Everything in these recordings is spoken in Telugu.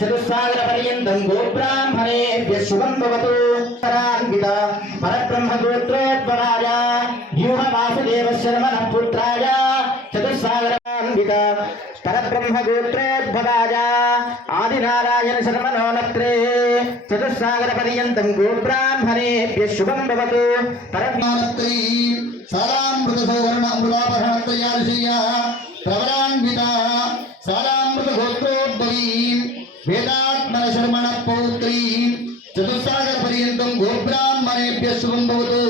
చతుస్సాగర పర్యంతం గోబ్రాహ్మణేభ్య శుభం భవతు పరాన్విత పరబ్రహ్మ గోత్రోద్భవాయ వ్యూహ వాసుదేవ శర్మణ పుత్రాయ చతుస్సాగరాన్విత చతుస్సాగర పర్యంతం గోబ్రాహ్మణేభ్య శుభం భవతు పరబ్రహ్మ సారామృతసౌవర్ణామృతాపహరణత్రయాశయ ప్రవరాన్విత సారామృతగోత్రోద్భవీం వేదాత్మన శర్మణ పౌత్రీం చతుస్సాగర పర్యంతం గోబ్రాహ్మణేభ్య శుభం భవతు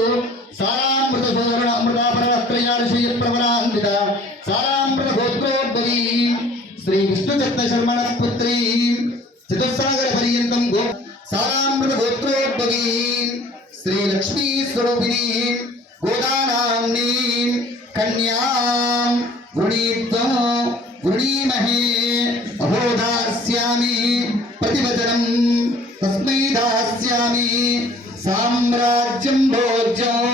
లక్ష్మీ స్వరూపిణీం గోదానాంనీం కన్యాం వృణీత్వం వృణీమహే అహోదాస్యామి ప్రతివచనం తస్మై దాస్యామి సామ్రాజ్యం భోజ్యం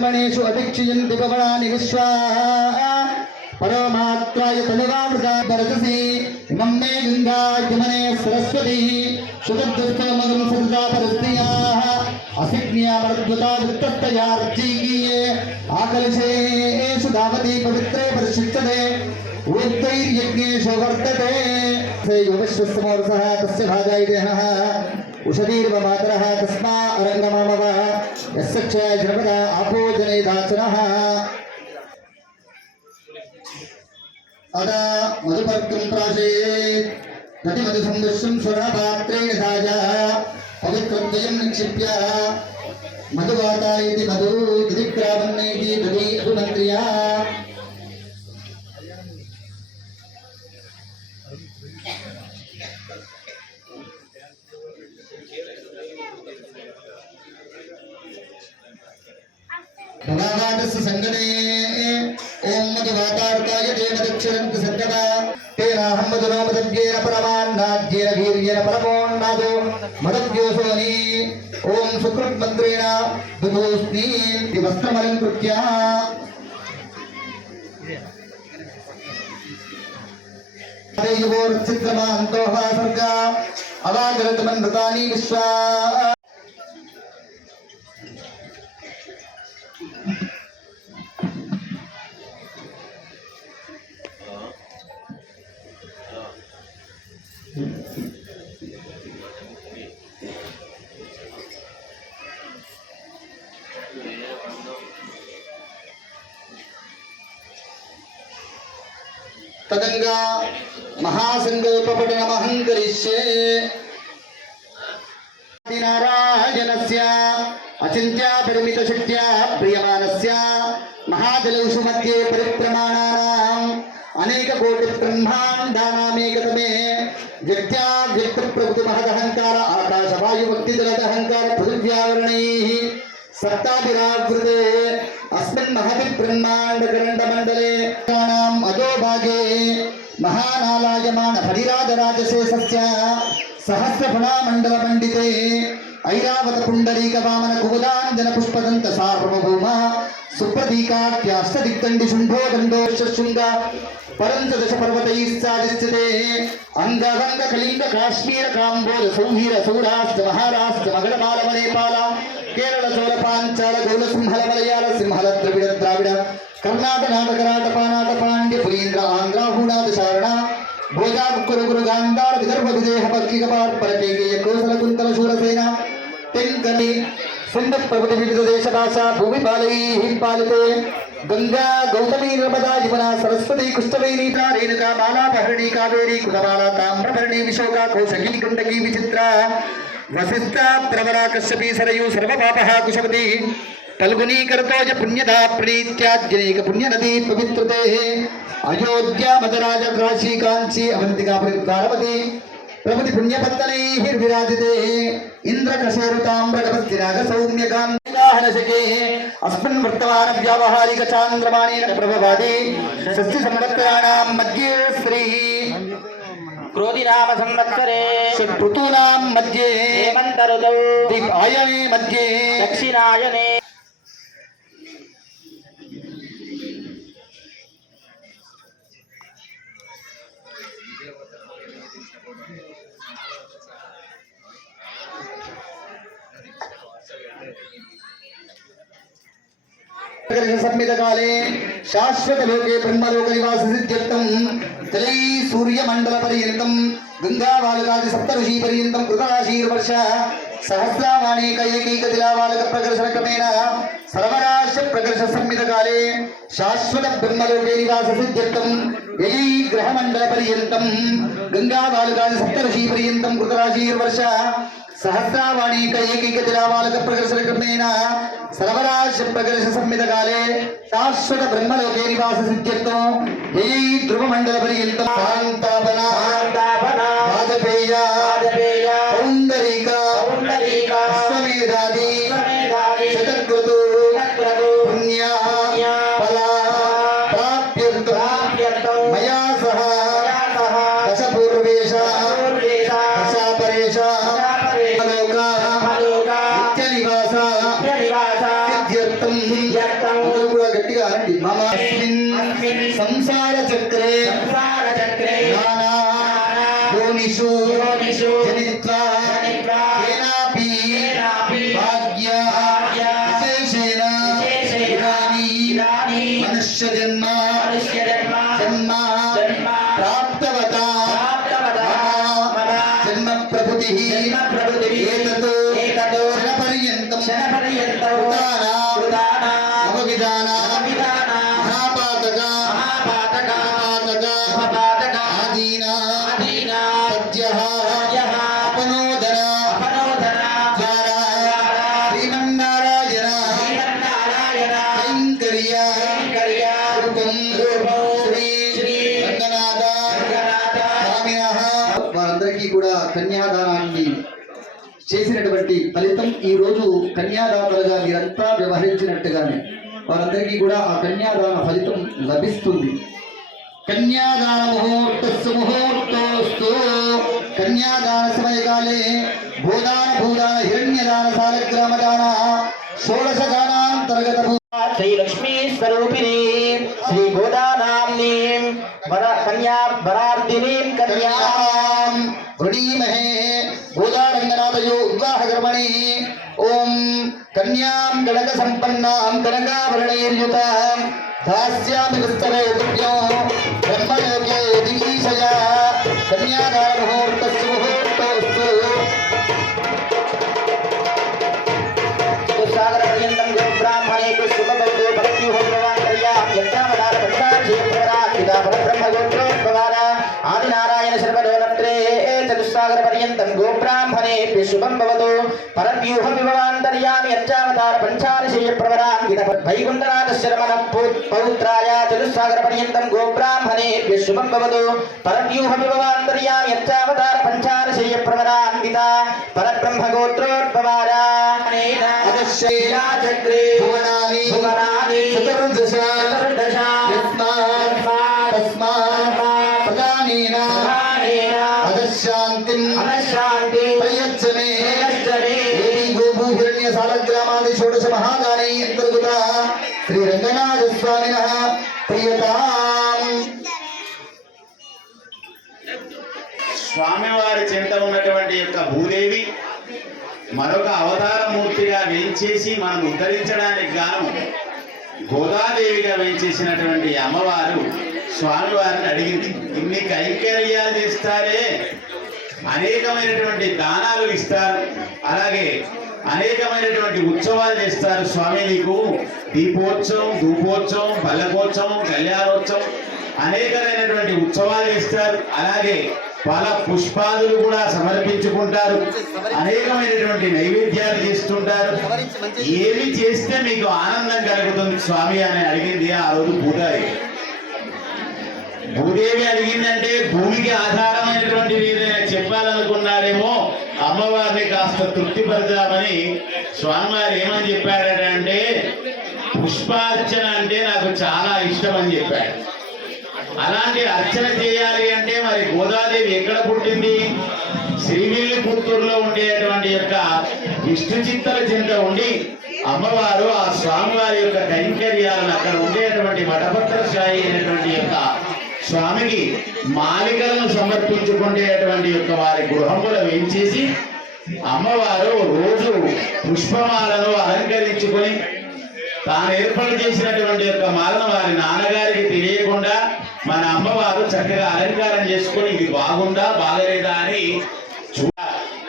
कर्मणेशु परमणेषु अभिक्षियन्ति पवनानि विश्वाः परमात्माय तनुगामृतारजसि मम्मे गङ्गायमने सरस्वती। शुभदुष्टमगं सदा परस्त्रियाः। असिज्ञामर्द्वता वृत्तस्तयार्जीकीये आकलशेषु धावति पवित्रे परिशिक्षते उक्तैर्यज्ञेषु वर्तते। योगश्वस्तमोरसः तस्य भाजाय देहः उषधीर्वमातरः तस्मा अरङ्गमामवः। यस्य क्षय सर्वदा आपोजनैदाचनः अदा प्रतिमधुसन्दृश्यं पवित्रं द्वयं निक्षिप्य। मधुवाता इति मधुः धिक्रावन्नेति गति దుధోస్మి ఇది వస్త్రమలంకృత్య సర్గా. సర్గ అవాగరతమన్మృతాని విశ్వా తదంగా మహాసంకల్పపఠనమహం కరిష్యే నారాయణస్య అచింత్యా పరిమిత శక్త్యా ప్రియమానస్య మహాజలౌషు మధ్యే పరిప్రమాణానాం. అనేక కోటి బ్రహ్మాండానామేకతమే. వ్యక్త్యా వ్యక్త ప్రభుతి మహదహంకార భక్తి జలదహంకార అస్మిన్ మహతి బ్రహ్మాండ గరండ మండలే ప్రాణాం అధోభాగే మహానాలాయమాన హరిరాజరాజశేషస్య సహస్రఫణామండల పండితే ఐరావత పుండరీక వామన కుముదాంజన పుష్పదంత ಕೇರಳ ಚೋಳ ಪಾಂಚಾಲ ಗೌಡ ಸಿಂಹಳ ಮಲಯಾಳ ಸಿಂಹಳ ದ್ರವಿಡ ದ್ರಾವಿಡ ಕರ್ನಾಟಕ ನಾಟಕ ರಾಟ ಪಾನಾಟ ಪಾಂಡ್ಯ ಪುಲೀಂದ್ರ ಆಂಧ್ರ ಹೂಣಾದ ಶಾರಣ ಭೋಜಾ ಕುಕ್ಕರು ಗುರು ಗಾಂಧಾರ ವಿದರ್ಭ ವಿದೇಹ ಪಕ್ಕಿಗ ಪಾಟ್ ಪರಕೇಯ ಕೋಸಲ ಕುಂತಲ ಶೂರಸೇನ ತೆಂಕಲಿ सुंदर प्रभुति विविध देश भाषा भूमि पालई हिम पालते गंगा गौतमी नर्मदा यमुना सरस्वती कुष्टवेणी रेणुका माला भरणी कावेरी कुलमाला ताम्रभरणी विशोका कौशगी गंडकी विचित्रा वसिष्ठा प्रवरा कश्यपी सरयू सर्वपापः कुशवती तल्गुनीकर्तो च पुण्यता प्रीत्याजनेक पुण्य नदी पवित्रते। अयोध्या मदराज काशी कांची अवंति प्रणीत्याज्जनैकपुण्यनदी पवित्रतेः अयोध्यामदराजग्राशी काञ्ची अवन्तिका प्रयुक्तारवती प्रभृति पुण्यपत्तनैः विराजितेः इन्द्रकशेरुताम्रकपस्तिरागसौम्यकान्तिकाहनशकेः अस्मिन् वर्तमानव्यावहारिकचान्द्रमाणेन प्रभवादि। षष्टिसंवत्सराणां मध्ये श्री నామ సంవత్సరే ఋతూనాం మధ్యే హేమంత ఋతౌ ఆయనే మధ్యే. దక్షిణాయనే. సంహితకాలే శాశ్వత లోకే బ్రహ్మలోక నివాస సిద్ధ్యర్థం తలై సూర్యమండల పర్యంతం గంగావాలకాది సప్తఋషి పర్యంతం కృతరాశీర్వర్ష సహస్రావాణేక ఏకైక తిలావాలక ప్రకర్షణ క్రమేణ సర్వరాశ ప్రకర్ష సంహిత కాలే శాశ్వత బ్రహ్మలోకే నివాస సిద్ధ్యర్థం యై గ్రహమండల పర్యంతం గంగావాలకాది సప్తఋషి పర్యంతం కృతరాశీర్వర్ష సహస్రావాణీక ఏకైక తిలావాలక ప్రకర్షణ క్రమేణ సర్వరాశ ప్రకర్ష సంహిత కాలే శాశ్వత బ్రహ్మలోకే నివాస సిద్ధ్యర్థం. జై ధ్రువ మండల పర్యంతం. శాంతాపన శాంతాపన Jesús. కన్యాదాతలుగా మీరంతా వ్యవహరించినట్టుగానే వారందరికీ కూడా ఆ కన్యాదాన ఫలితం లభిస్తుంది కన్యాదాన ముహూర్తస్సు ముహూర్తోస్తు కన్యాదాన సమయకాలే భూదాన భూదాన హిరణ్యదాన సాలగ్రామదాన షోడశ श्री लक्ष्मी स्वरूपिणी श्री गोदा नामनी बरा कन्या बरार्दिनी कन्या वृणीमहे गोदा नंदनामयो विवाह कर्मणि ओम कन्याम गणक संपन्नाम कनकाभरणैर्युताम दास्यामि विस्तरे तुभ्यो శుభం భవతు పరవ్యూహ విభవాంతర్యామి యత్రామదార పంచాదశేయ ప్రవరాకిత వైకుంఠనాథ శర్మణ పౌత్రాయ చతుస్సాగర పర్యంతం గో బ్రాహ్మణేభ్య శుభం భవతు పరవ్యూహ విభవాంతర్యామి యత్రావతార పంచాదశేయ ప్రవరాన్విత పరబ్రహ్మ గోత్రోద్భవార అదశ్చక్రే భువనాని భువనాని చతుర్దశ చతుర్దశ చేసి మనం ఉద్ధరించడానికి గాను గోదాదేవిగా వేయించేసినటువంటి అమ్మవారు స్వామివారిని అడిగింది ఇన్ని కైంకర్యాలు చేస్తారే? అనేకమైనటువంటి దానాలు ఇస్తారు అలాగే అనేకమైనటువంటి ఉత్సవాలు చేస్తారు స్వామి నీకు. దీపోత్సవం ధూపోత్సవం పల్లకోత్సవం కళ్యాణోత్సవం అనేకమైనటువంటి ఉత్సవాలు చేస్తారు అలాగే ఫల పుష్పాదులు కూడా సమర్పించుకుంటారు. అనేకమైనటువంటి నైవేద్యాలు చేస్తుంటారు. ఏమి చేస్తే మీకు ఆనందం కలుగుతుంది? స్వామి అని అడిగింది ఆ రోజు పూజారి భూదేవి అడిగిందంటే భూమికి ఆధారమైనటువంటి ఏదైనా చెప్పాలనుకున్నారేమో అమ్మవారిని కాస్త తృప్తిపరచామని స్వామివారు ఏమని చెప్పారట అంటే పుష్పార్చన అంటే నాకు చాలా ఇష్టం అని చెప్పాడు అలాంటి అర్చన చేయాలి అంటే మరి గోదాదేవి ఎక్కడ పుట్టింది? శ్రీవిల్లి పుత్తూరులో ఉండేటువంటి యొక్క విష్ణు చిత్తల ఉండి అమ్మవారు ఆ స్వామివారి యొక్క కైంకర్యాలను అక్కడ ఉండేటువంటి వటపత్రశాయి అయినటువంటి యొక్క స్వామికి మాలికలను సమర్పించుకునేటువంటి యొక్క వారి గృహములు వేయించేసి అమ్మవారు రోజు పుష్పమాలను అలంకరించుకొని తాను ఏర్పాటు చేసినటువంటి యొక్క మాలను వారి నాన్నగారికి తెలియకుండా మన అమ్మవారు చక్కగా అలంకారం చేసుకొని ఇది బాగుందా బాగలేదా అని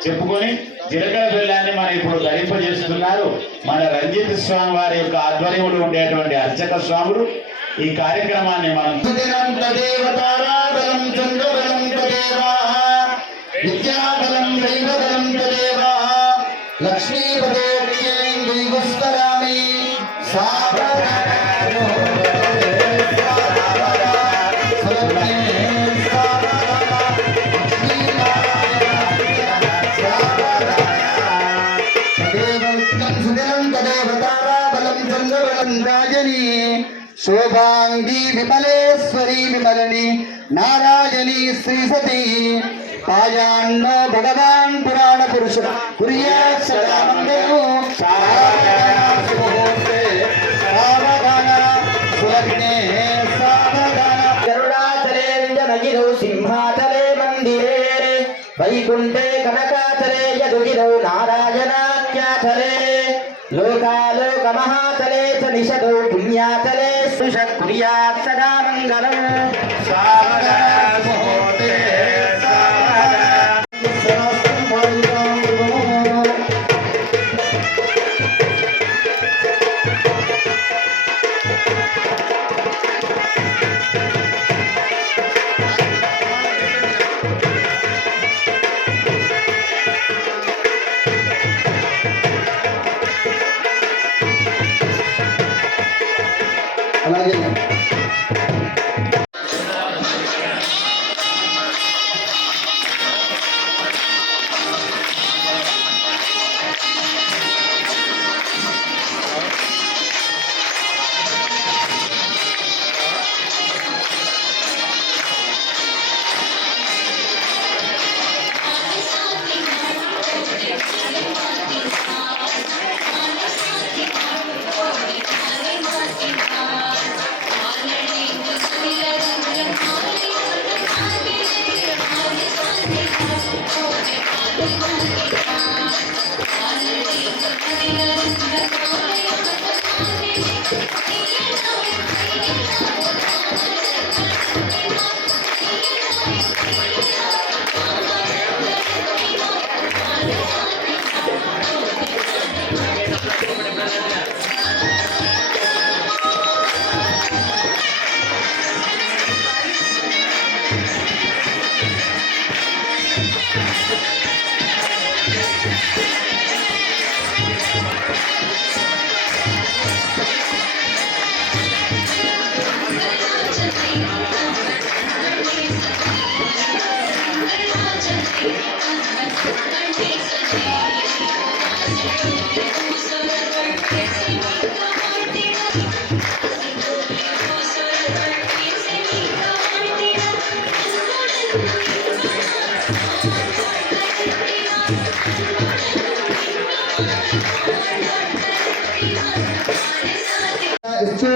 చెప్పుకొని జీలకర్ర బెల్లాన్ని మనం ఇప్పుడు ధరింపజేస్తున్నారు. మన రంజిత్ స్వామి వారి యొక్క ఆధ్వర్యంలో ఉండేటువంటి అర్చక స్వాములు ఈ కార్యక్రమాన్ని మనం లక్ష్మీపదే శోభాంగి విమలేశ్వరి విమలని నారాయణి శ్రీ సతీ పాయాన్నో భగవాన్ పురాణ పురుష కుర్యాత్ సదా మంగళం సింహాచలే మందిరే వైకుంఠే కనకాచలే యదుగిరౌ నారాయణాఖ్యాచలే లోకాలోక మహాచలే చ నిషదౌ పుణ్యాచలే Yeah.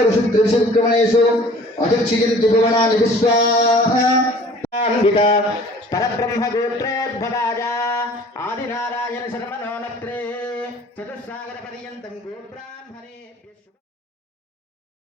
ऋषिक्रमणेषु अतिक्षिजन्ति भुवनानि विश्वाः परब्रह्मगोत्रोद्भवाजा आदिनारा